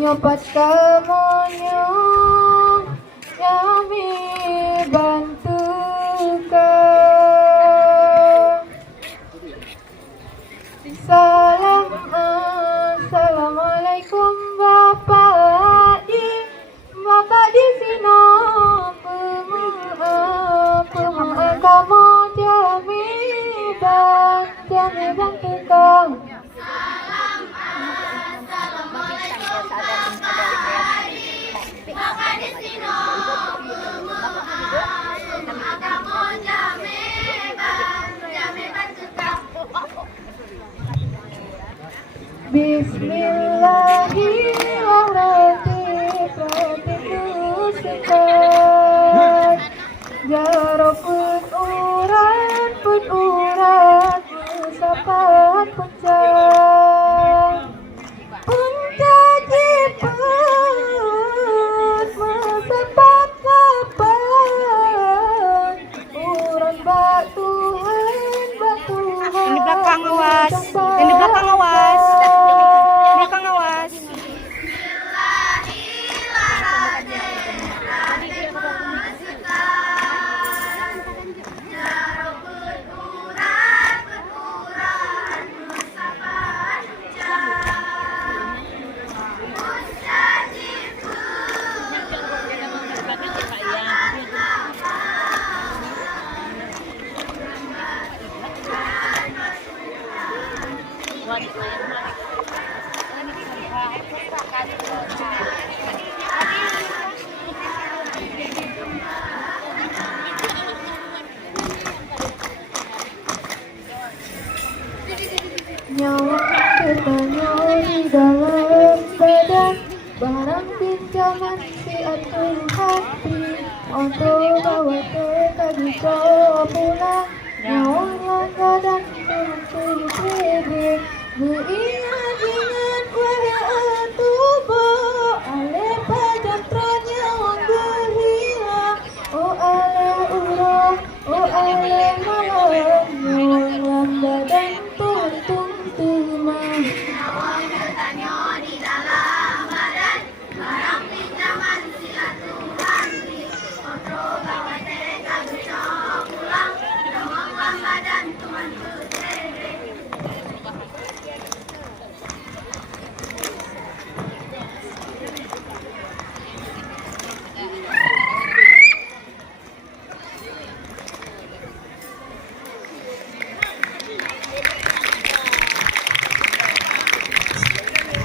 nyopat kamonyo kami bantu salam assalamualaikum bapak di sini pemuda kamu jami bantu kang. Bismillahirrahmanirrahim. Jaro pun urat musapat puncak jiput musapat kapan urat bak Tuhan Yang di belakang awas. Yang di belakang awas. Belakang awas. Nyawa tertanya di dalam badan, barang pinjaman si atur hati, untuk bawa bisa pulang. Nyawa langganan untuk kredit, beringat wahai tubuh, ale pajatron nyawa berhilang, oh ale urang, oh ale malam, nyawa langganan tuntung tumah. Nyawa tertanya di dalam badan, barang pinjaman sila Tuhan di kontrol bawa mereka bisa pulang. Nyawa langganan Tuhan berkredit.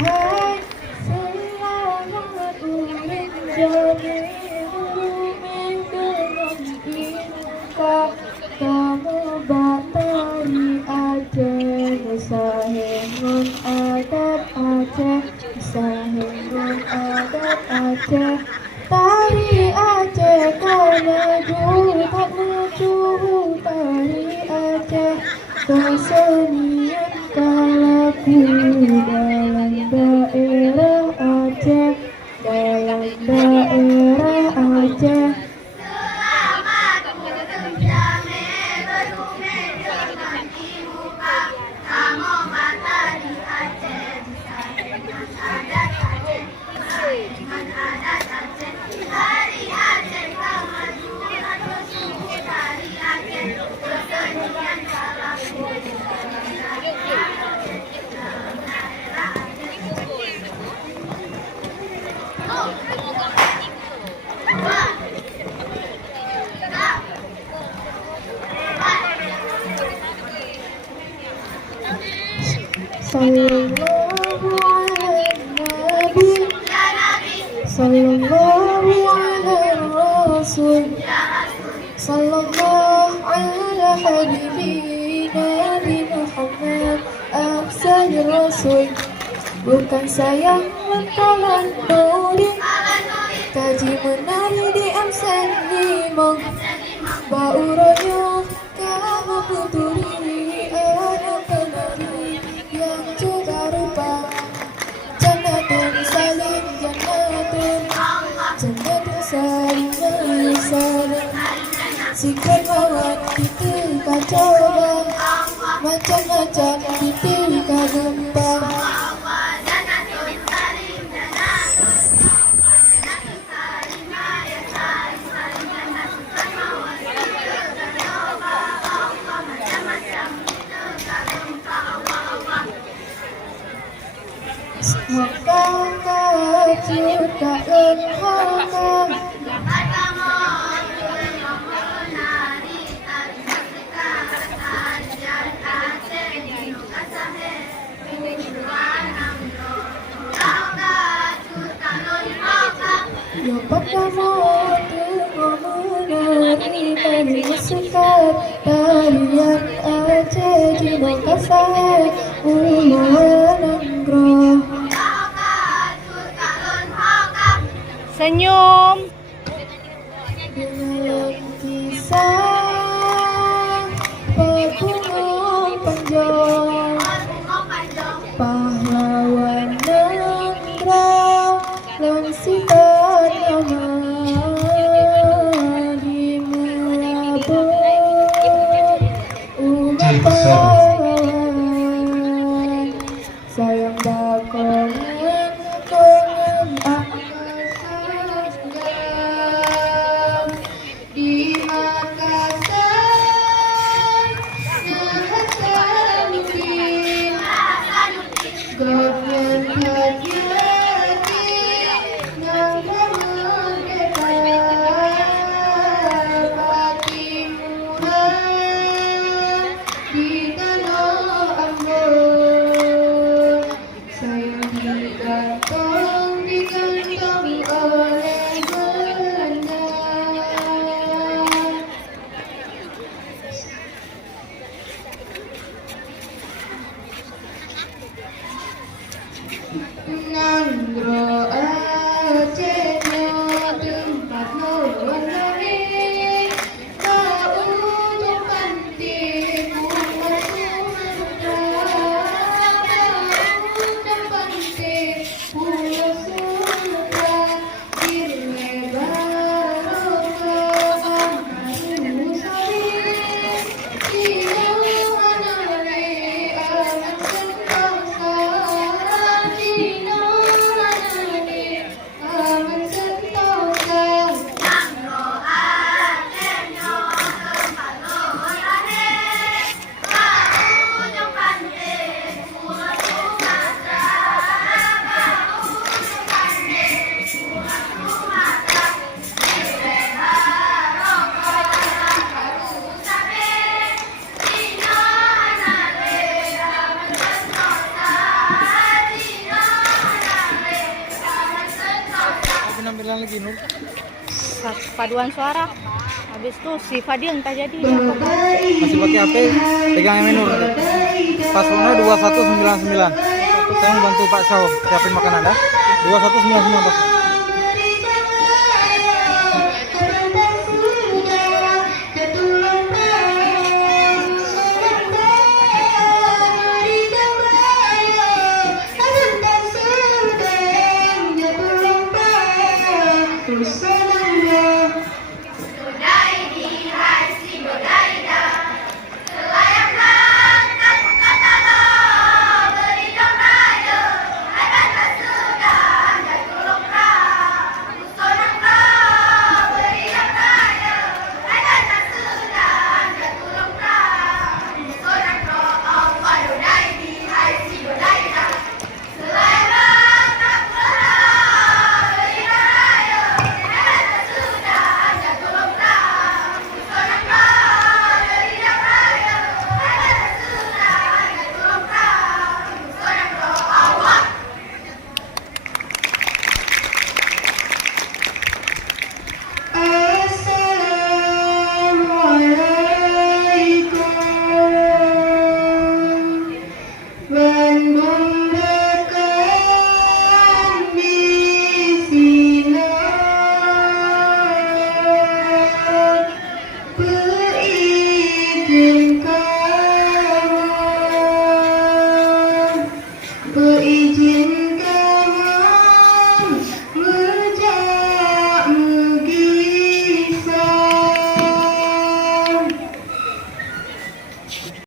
Hai selamat uring jadi uring dengan inka kamu batari Aceh sahengun adat Aceh sahengun adat Aceh tari Aceh kaya tak menuju tari Aceh kesenian kalaku dalam daerah Aceh, dalam daerah Aceh. Selamat berjame berume dengan ibuka, kamu mata di Aceh, dengan adat Aceh, dengan adat Aceh, dari Aceh kamu bersuku dari Aceh, kesenian kalaku. Sallallahu alaihi nabi, sallallahu alaihi rasul, sallallahu ala habibina Nabi Muhammad ahsanir rasul. Bukan sayang mentalan nuri, kaji menari di amsan limong, baurannya kamu puturi anak penari yang juga rupa. Jannatun salim, jannatun salim, salim. Sikap mawar itu coba, macam-macam itu gempa. juta lenhakan. Yo pagkamu menari dari sekat tarian Aceh di Makassar Uluwananggroh. Senyum. Dengan kisah pegunung panjang, pahlawan Nanggroe lan sifat ramah di Mabuk umat pahlawan sayang dakongan kongan Makassar di Makassar Nahasanuddin Gofyan Haryati Nanggroe Patimuran di Tanah Ambon sayang digantong oleh Belanda. Nanggroe Aceh tempat menari ujung pantai bunga Sumatera ujung pantai bunga Sumatera dirwe barokah Ahmadu Sari Dino Anare anak sentosa Dino Anare anak sentosa. Penampilan lagi Nur. Paduan suara. Habis itu si Fadil entah jadi. Masih pakai HP, pegang yang Nur. Paslonnya 2199. Saya mau bantu Pak Syau siapin makanan dah. 2199 Pak. Berizin